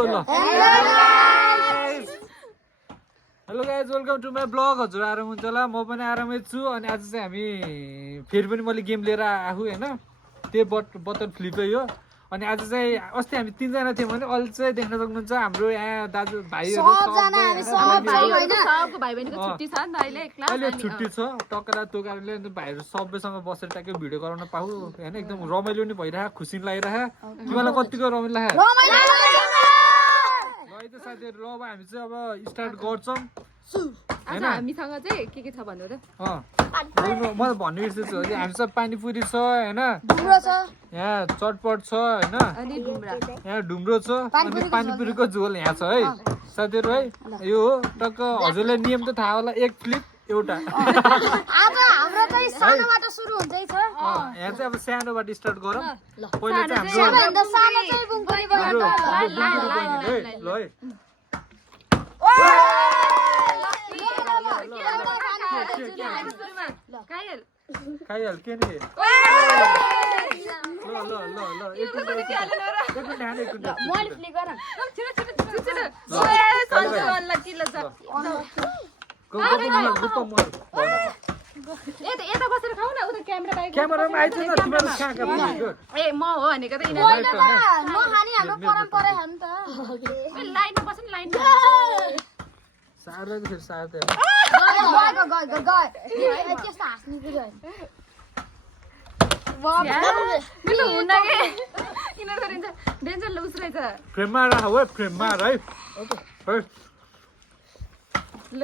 hello guys welcome to my blog हजुर आराम हुन्छ होला म पनि आरामै छु अनि आज चाहिँ हामी फेरि पनि मैले गेम लिएर आफू होइन त्यही बटन फ्लिपै हो अनि आज चाहिँ अस्ति हामी 3 जना थियौँ भने अहिले चाहिँ देख्न सक्नुहुन्छ हाम्रो यहाँ दाजु भाइहरू अहिले छुट्टी छ टक्करा त्यो कारणले भाइहरू सबैसँग बसेर ट्याक्कै भिडियो गराउन पाऊ होइन एकदम रमाइलो पनि भइरहेको खुसी पनि लागिरहेको तिमीलाई कतिको रमाइलो लाग्यो त साथीहरू ल अब हामी चाहिँ अब स्टार्ट गर्छौँ आज हामीसँग चाहिँ के छ भन्नु त म भन्नु बिर्सेछु हामी सब पानीपुरी छ होइन यहाँ चटपट छ होइन यहाँ ढुङ्ग्रो छ अनि पानीपुरीको झोल यहाँ छ है साथीहरू है यो हो टक्क हजुरलाई नियम त थाहा होला एक फ्लिप एउटा हाम्रो चाहिँ सानोबाट सुरु हुँदै छ यहाँ चाहिँ अब सानोबाट स्टार्ट गरौँ पहिला चाहिँ सबैभन्दा सानो चाहिँ बुङकुरीबाट ल है खाइहाल के नि ल यता बसेर खाऊ न उता क्यामेरामा आइज न तिम्रो कहाँ ए म हो भनेको त नखाने हाम्रो परम्परा हो नि त लाइनमा बस्नु लाइनमा साह्रो फेरि साह्रो त्यस्तो हाँस्ने कुरो डेन्जर लुज रहेछ फ्रेममा राख है फ्रेममा है ल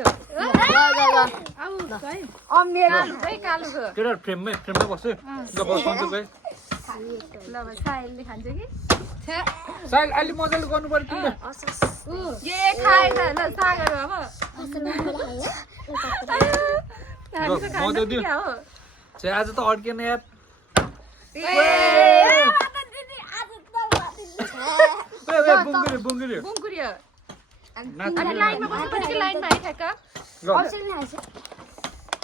कालोको केटा फ्रेममै बस्यो ल बस्नु गए ल भाइ साइलले खान्छ कि साइल अलि मजाले गर्नु पर्यो तिमीले ए खाए त ल सागर अब आज त अड्केन यार बुङ्गुरी बुङकुरी हो अनि लाइनमा बस्नुपर्छ कि लाइनमा है ठ्याक्क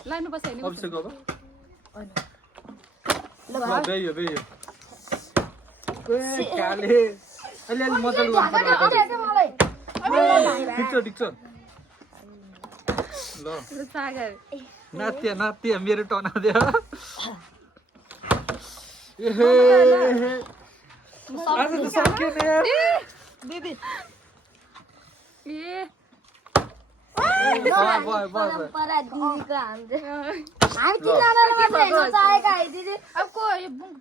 लाइनमा बस्यो भने अभिषेक अब गयो काले अलि मजाले गर्नु ठिक छ ल सागर नात्या मेरो टना दियो आज त सकिएन यार दिदी ए परम्परा दिदीको हाम्रो हामी तिनजना हेर्न चाहेका है दिदी अब को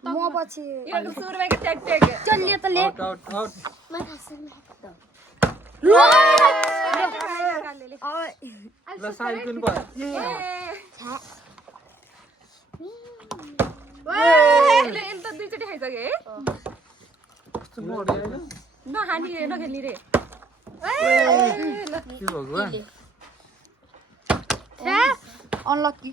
म पछि यो सुरुमा के ट्याक ट्याक चल्लियो त ले आउट ल साइल पनि भयो यसले त दुईचोटि खाइसक्यो है कस्तो मोडे हैन नखाने रे नखेल्ने रे के भगवान अनलकी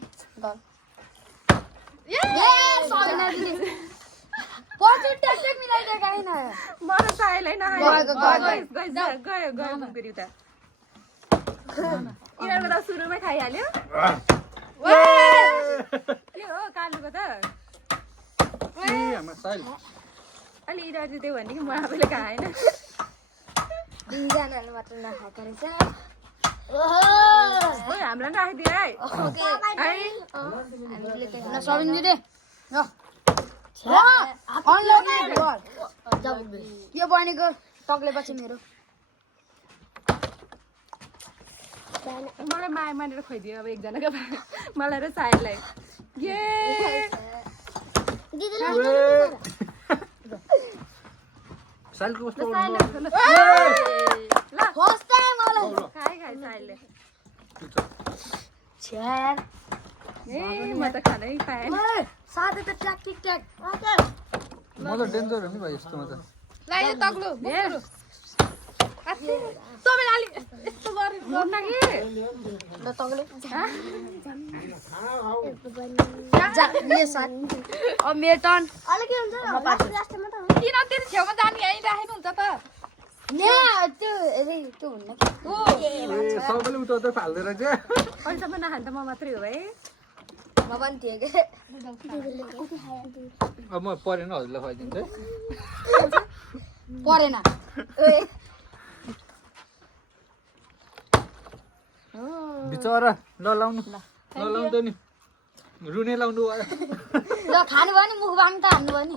पछि ट्याक्कै मिलाइदिएका हैन म त साइलै नखाने गयो बुङकुरी उता यिनीहरूको त सुरुमै खाइहाल्यो के हो कालुको त हाम्रो साइल अलि यिनीहरू चाहिँ त्यो भन्ने कि म आफैले खाएन दुईजनाले मात्र नखाएको रहेछ ओइ हामीलाई पनि राखिदियो है सबिन दिदी यो बहिनीको तक्लेपछि मेरो मलाई माया मानेर खुवाइदियो अब एकजनाको मलाई र साइललाई ए साइलको कस्तो फर्स्ट टाइम मलाई खाए साइलले छ्यार ए म त खानै पाएन साथै त ट्याक टिक ट्याक म त डेन्जर हो नि भाइ यस्तोमा त लाइयो तग्लो तपाईले अलि यस्तो गर्न कि ल तग्ले जा साथ अब मेरो टर्न अलि के हुन्छ किन त्यति छेउमा जाने यहीँ राखेको हुन्छ त त्यो हुन्न सबैले उठाउँदै फाल्दै रहेछ अहिलेसम्म नखाने त म मात्रै हो है म पनि थिएँ के अब म परेन हजुरलाई खुवाइदिन्छु है परेन बिचरा ल लाउनु ल लाउनु त नि रुने लाउनु भयो ल खानु भयो नि मुखबाङ त हान्नु भयो नि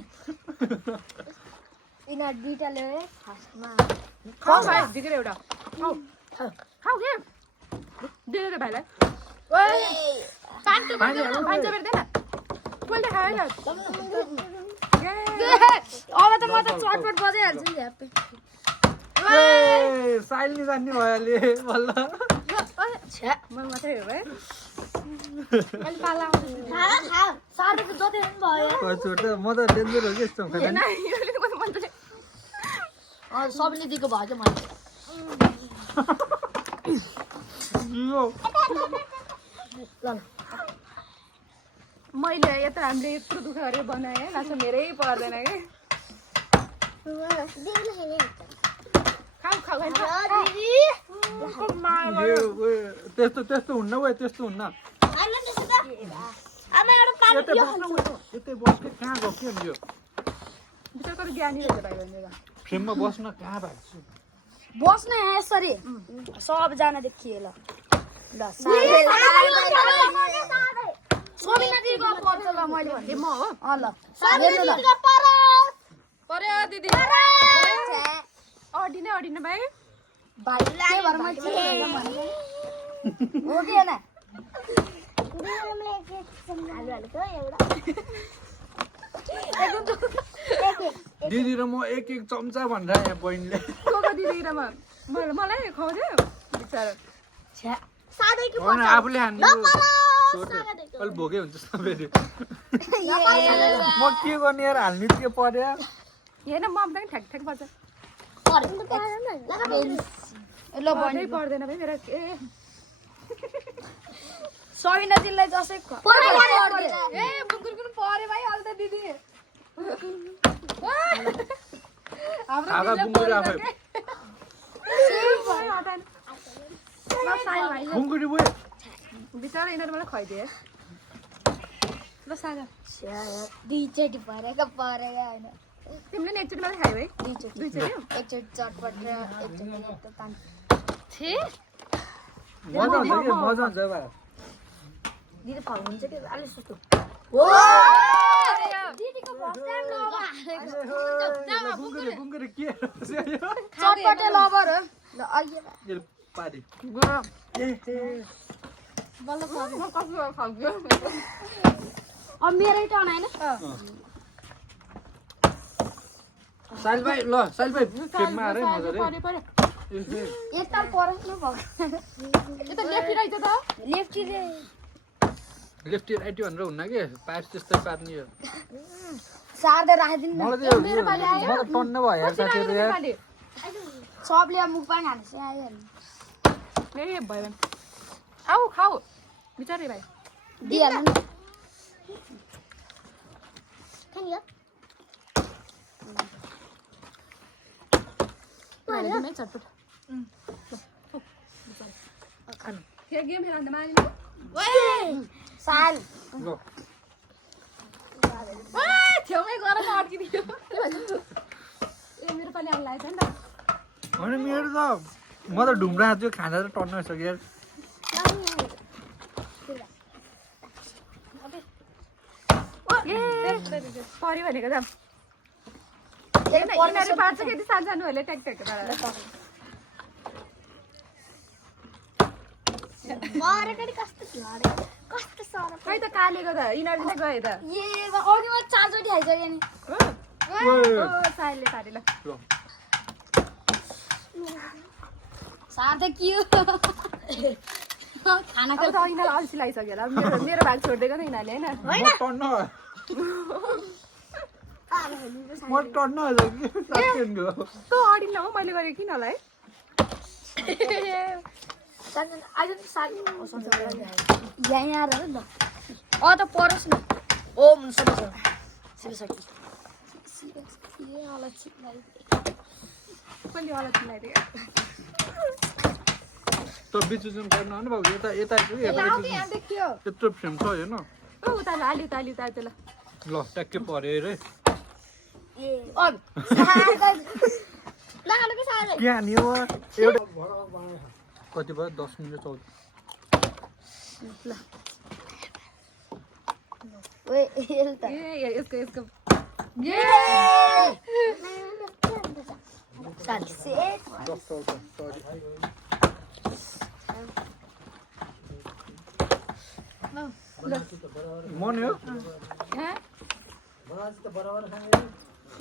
यिनीहरू दुईटाले फर्स्टमा खाऊ भाइ जिगर एउटा खाऊ खाऊ के दे दे भाइलाई पाँच बेर्दैन कोहीले खाएन अब त म त चटपट बजाइहाल्छु नि ह्याप्पी साइल नि जान्ने भयो अहिले बल्ल म मात्रै हो है साह्रो त जति पनि भयो छोटो म त डेन्जर हो कि यस्तो खाँदैन सबैले दिएको भयो क्या मैले मैले यता हामीले यत्रो दुःख गरेर बनाएँ लास्टमा मेरै पर्दैन कि खाऊ खाऊ त्यस्तो त्यस्तो हुन्न वे त्यस्तो हुन्न यतै बस्ने कहाँ गयो के यो बिचार ज्ञानी रहेछ भाइ भनेर फ्रेममा बस्न कहाँ भएको छु बस्न यहाँ यसरी सबजना देखिए ल सोमिना दिदीको पर्छ ल मैले भने म हो ल पर्यो दिदी अडिने भाइ भाइ के भएर मैले हो कि होइन दिदी र म एक एक चम्चा भनेर यहाँ बहिनीले को दिदी र मलाई खुवाउँथ्यो बिचारा आफूले खानु अलिक भोकै हुन्छ सबैले म के गर्ने यार हाल्नु के पर्यो हेर्न मम पनि ठ्याक ठ्याक पर्छ ल बहिनी पर्दैन भाइ मेरो ए सबिना दिदीलाई जसै ए बुकुर कुन परे भाइ अहिले त दिदी आगा बुङ्गुरी आफै बुङ्गुरी बोय बिचारा यिनीहरू मलाई खुवाइदिए ल सागा दुईचोटि परेको होइन तिमीले नि एकचोटि मात्रै खायो है दुईचोटि एकचोटि चटपट र एकचोटि पानी मजा हुन्छ कि मजा हुन्छ बा दिदी फल हुन्छ कि अलि सुस्तो दिदीको फर्स्ट टाइम बुङ्गुरी बुङ्गुरी के चटपटे लभर हो ल अहिले पारी बल्ल म कसो खाउँछु अब मेरै टर्न होइन साइल भाइ ल साइल भाइ फ्रेममा आएर मजाले पर्यो एकताल पर्नु भएको यता लेफ्टी रहेछ त लेफ्टी रे लेफ्टी राइटी भनेर हुन्न कि पास त्यस्तै पार्ने यो सार्दै राखिदिनु न मलाई त मलाई टन्न भयो यार साथीहरू यार सबले अब मुखबाङ हान्छ आइहाल्नु ए भयो आऊ खाऊ बिचारै भाइ दिइहाल्नु नि चटपट गेम खेल्न मानि साल ल छेउमै गएर अड्किदियो ए मेरो पनि आउनु लागेको छ नि त होइन मेरो त म त ढुङ्ग्रा त्यो खाँदा त टन्न भइसक्यो यार पर्यो भनेको त यिनीहरू पार्छ कि सानो सानोहरूले ट्याक ट्याक खै त कालेको त यिनीहरू नै गयो त अघि म चारचोटि खाइसकेँ नि साइलले पारे ल सार त के हो खाना अब त यिनीहरूलाई अल्छी लगाइसक्यो होला मेरो भाग छोडिदिएको त यिनीहरूले होइन म टन्न म टन्न भइसक्यो तँ अडिन हो मैले गरेको किन होला है यहाँ आएर ल त परोस् न ओम कहिले अलछी लगाइदियो त बिचुचुन गर्नु हो नि बाबु यता यता यत्रो फ्रेम छ हेर्नु उता अलि उता अलि उता ल ल ट्याक्कै पऱ्यो रे के हान्यो एउटा कति भयो 10 मिनेट 14 ल ओए हेल त यसको साल से मन हो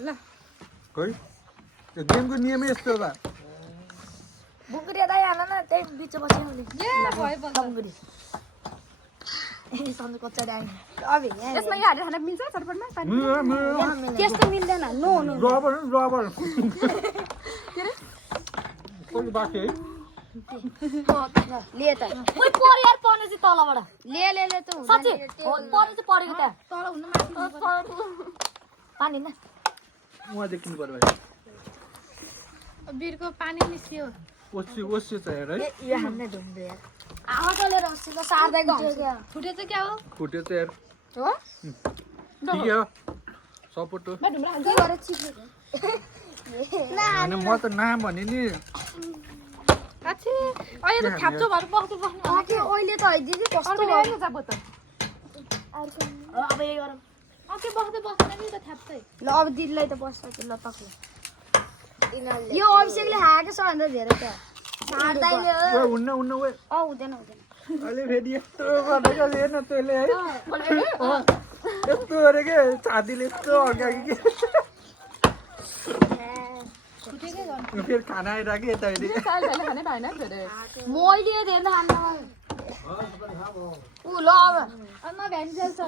ल खै त्यो गेमको नियमै यस्तो होला बुकुरी दाइ हाल न त्यही बिच बस्यो नि बुकुरी सन्जु कच्चा डाइ अब यसमा यहाँ हालेर खान मिल्छ चटपटमा पानी त्यस्तो मिल्दैन नो नो रबर कोही बाँकी है ले त ओइ पर यार पर्ने चाहिँ तलबाट ले त साच्चै पर्ने चाहिँ परेको त्यहाँ तल हुन माथि पानी न उहाँ देखिनु पर्यो बिरको पानी निस्क्यो ओसी छ हेर है यो हाम्ने ढुङ्गे यार आवाजले रस्सी त सार्दैको हुन्छ फुटे चाहिँ क्या हो फुट्यो त यार हो ठिकै हो सपोर्ट हो बा ढुम्रा के गरे चिप्ले अनि म त नाम भने नि अच्छे अहिले त खाप्चो भएर बस्नु के अहिले त दिदी कस्तो अर्को ल्याउनु जाब त अब यही गरौँ के बस्दै बस्दैन नि त थाप्दै ल अब दिदीलाई त बस्छ ल तक्ले यो अभिषेकले हाकेको छ भन्दा धेरै त सार्दैन ओए हुन्न ओए हुँदैन अहिले फेरि यस्तो गरेको हेर्न तैँले है यस्तो गरे के छातीले यस्तो अगाडि के फेरि खाना आइराख्यो यता फेरि खाने भएन फेरि मैले यो धेरै खान्न ऊ ल अब म भ्यान चल्छ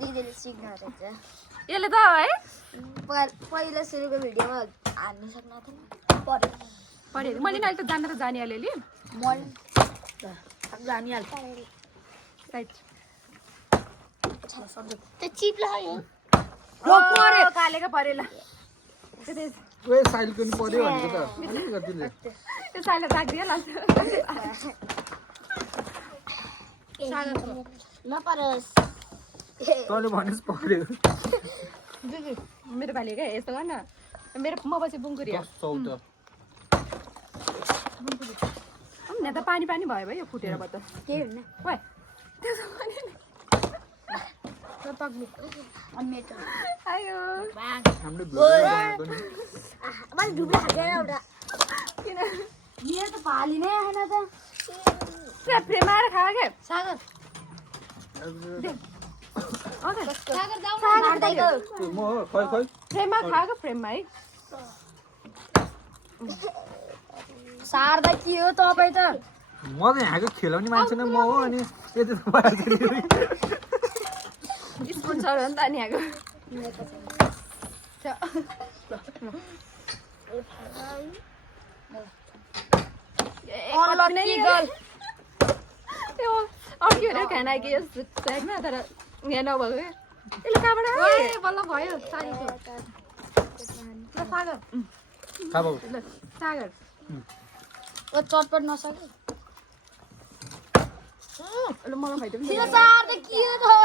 दिदीले सिक्न रहेछ यसले त है पहिला सुरुको भिडियोमा हान्नु सक्नु थिएन पढेको मैले नि अहिले त जान्न त जानिहालेँ अलि जानिहाल्छ राइट त्यो चिप लाग्यो कालेको पऱ्यो ल ओए साइलको नि पर्यो भनेको त अलिकतिले त्यो साइले राखिदियो ल नपरोस् तैँले भनेस् पर्यो मेरो पालि क्या यस्तो गर्न मेरो म पछि बुङ्कुरी हो 14 यहाँ त पानी पानी भयो भयो फुटेर भयो त केही हुन्न ओइ आयो हामीले भ्लग बनाएको नि मैले ढुब्ला खाँदैन एउटा किन मेरो त भाली नै आएन त फ्रेम आएर खा के सागर सागर जाऊ म खै फ्रेममा खाएको फ्रेममा है सार्दा के हो तपाईँ त म त यहाँको खेलाउने मान्छे नै म हो अनि यति त भइहाल्छ स्पुन छ नि त नि यहाँको अर्को हेरेर खाना आएको यस साइडमा तर यहाँ नभएको यसले कहाँबाट बल्ल भयो सागरको सागर खा बाबु ल सागर चटपट नसक्यो ल मलाई खाइदिउँ त्यो सार्दा के हो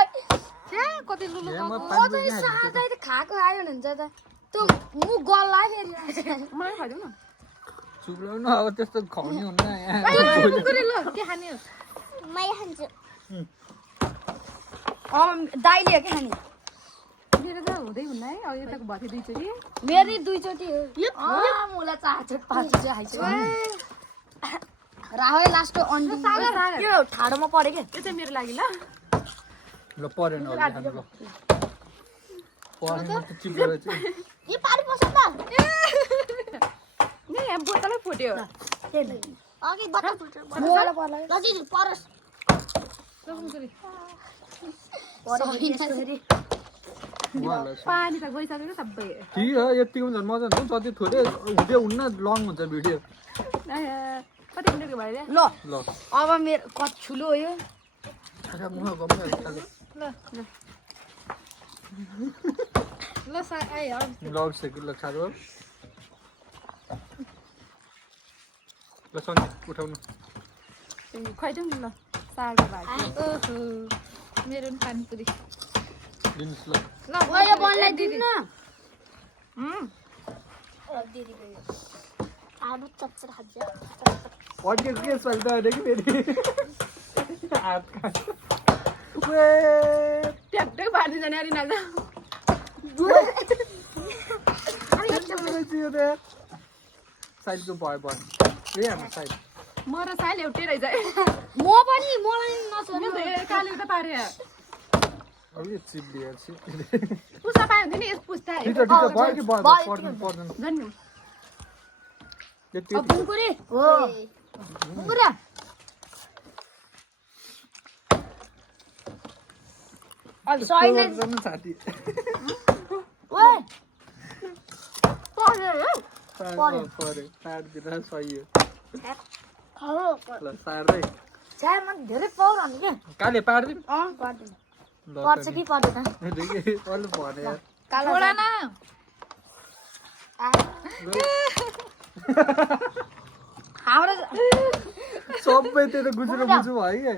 कति लुलु यहाँ म म पानी त सार्दै त खाएको आयो हुन्छ त त्यो मुख गल्ला फेरि मलाई खाइदिउँ न चुप्लाउनु अब त्यस्तो खुवाउने हुन्न यहाँ ल के खाने हो मै खान्छु दाइले के खाने मेरो त हुँदै हुन्न है अघि यताको भयो दुईचोटि मेरो दुईचोटि हो मलाई 4 चोटि 5 चोटि खाइछु राहो लास्टको अन्डी यो ठाडोमा पऱ्यो के यो चाहिँ मेरो लागि ल ल परेन अब खानु ल परेन त चिप्लेर चाहिँ यो पानी पस्छ त नि यहाँ बोतलै फुट्यो अघि बत्ता फुट्यो मोला पर्ला लजी परस पानी त गइसक्यो सबै ठिक हो यतिको झन् मजा हुन्छ जति थोरै हुँदै हुन्न लङ हुन्छ भिडियो कति मिनटको भयो ल ल अब मेरो कति ठुलो हो यो खाजा मुख गम्छ ल ल आयो ल सेकेन्ड ल खानु ल सन्जय उठाउनु खुवाइदिउँ न ल सागको भाजी ओहो मेरो पनि पानीपुरी दिनुहोस् ल ल यो बनलाई दिनु न आलु चप्चर खान्छ अडियो के यसपालि त होइन कि फेरि हात काट्छ ट्याक्कै पार्दिन्छ नि अरिना साइडको भयो भयो ए हाम्रो साइड म र साइल एउटै रहेछ म पनि मलाई नछोड्नु काले त पारे अब यो चिप्लिएर पुस्ता पायो हुन्थ्यो नि यस पुस्ता ठिक भयो कि भयो पर्दैन झन् बुङ्कुरी हो बुङ्कुरी अब सहीलाई साथी ओए पऱ्यो साइडतिर सही खाऊ ल सार्दै चाय मन धेरै पाउर हाल्नु के काले पार्दिम गर्दैन पर्छ कि पर्दैन अलि भने यार छोडा न हाम्रो सबै त्यो गुजुरो गुजु भयो क्या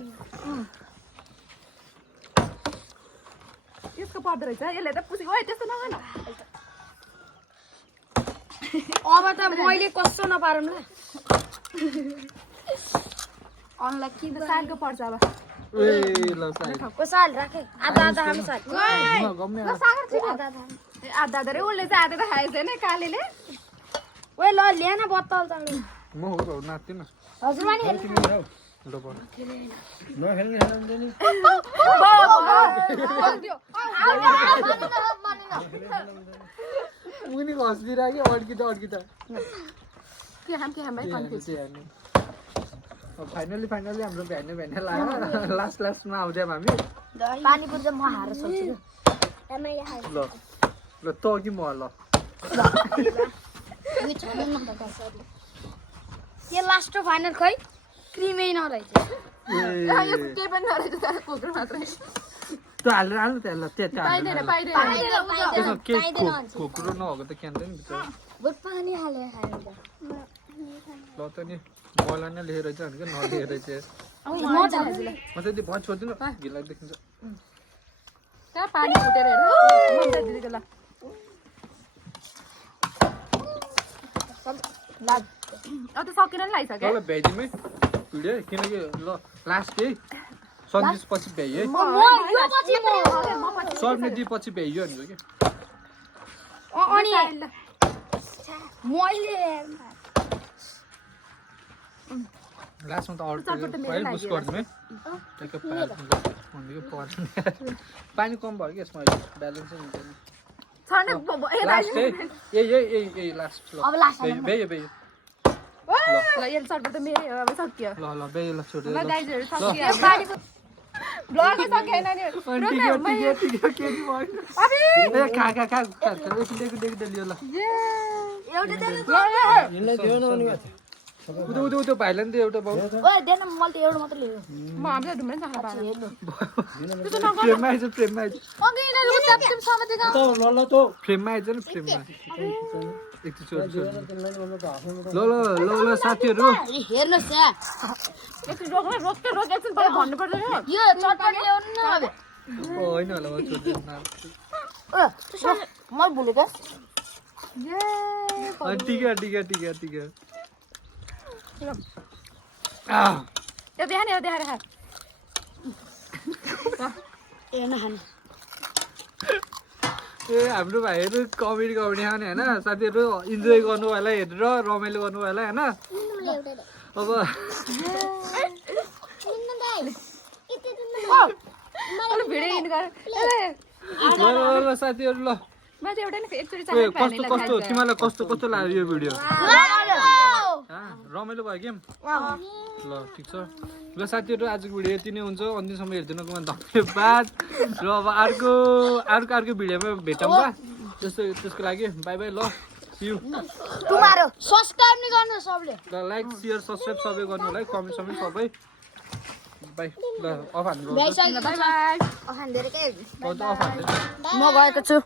यसको पर्दो रहेछ यसले त पुसेको ओइ त्यस्तो नगर्न अब त मैले कस्तो नपारौँ ल अनलकी त सालको पर्छ अब ए ल साइड कोसाल राखे आधा आधा खानु साल गम्मे आधा आधा आधा धेरै उसले चाहिँ आधा त खाएछ नि कालेले ओए ल ल्यान बत्तल चाँडो म हो त नाच्दिन हजुर पनि ल पर्नु मुनि हस्दिरहेको अड्किँदा के हाम भाइ कन्फ्युज फाइनली हाम्रो भ्याने लाग्यो लास्टमा आउँछ हामी पानी पुर्छ म हार सोच्छु ल ल त कि म ल के लास्ट र फाइनल खै क्रिमै नरहेछ के पनि नरहेछ तर कुकुर मात्रै त्यो हालेर हाल्नु त्यसलाई पाइँदैन त्यसमा के खोक्रो नभएको त क्यान्दैन भित्र पानी हाले ल त नि मलाई नै लेखेर चाहिँ भनेको नलेखेर चाहिँ म चाहिँ त्यो भयो छोड्दिनु घिलाइ देखिन्छ कहाँ पानी फुटेर हेर ममता दिदीको ल अब त सकिन नि लागिसक्यो ल भ्याइदिउँ है भिडियो किनकि ल लास्ट है सन्देश पछि भ्याइ है सर्ने दिए पछि भ्याइयो भनेको कि अनि मैले लास्टमा त अरू पहिला बुझ गरिदिउँ है त्यहाँको भनेको पर्दैन पानी कम भयो कि यसमा ब्यालेन्सै हुँदैन लास्ट है ए लास्ट ल भ्याइयो ल यो सर्ट त मेरो अब सक्यो ल भ्याइयो ल छोड्यो ल गाइजहरु सक्यो ब्लग सकेन नि उतो भाइलाई नि त एउटा बाउ ओए देन मैले त एउटा मात्र लियो म हामीले ढुम्रै सक्न पाएन फ्रेममा आइज फ्रेममा आइज अघि यिनीहरुको च्याप्चुम समातेको फ्रेममा आइज नि फ्रेममा एकचोटि ल साथीहरु हेर्नुस् या एकचोटि रोक एकछिन पहिले भन्नु पर्छ यो चटपट ल्याउनु न अब होइन होला म छोड्दिन ओ म भुलेको ये ठीक है यो बिहान यो देखाएर खा ए नखाने ए हाम्रो भाइहरु कमेडी खाने हैन साथीहरु इन्जोय गर्नु होला हेरेर रमाइलो गर्नु होला हैन अब अल भिडियो इन गर ल साथीहरु ल म चाहिँ एउटा नि एकचोटि ए चाहे कस्तो तिमीलाई कस्तो लाग्यो यो भिडियो रमाइलो भयो गेम ल ठिक छ ल साथीहरु आजको भिडियो यति नै हुन्छ अन्तिमसम्म हेरिदिनुको लागि धन्यवाद र अब अर्को भिडियोमा भेटौँ ल त्यसको लागि बाइ बाइ ल सी यू तुम्हारो सब्स्क्राइब नि गर्नु सबले ल लाइक शेयर सब्स्क्राइब सबै गर्नु होला है कमेन्ट सबै बाइ ल अफ हान्नु बाइ बाइ अखान धेरै के अफ हान्नु म गएको छु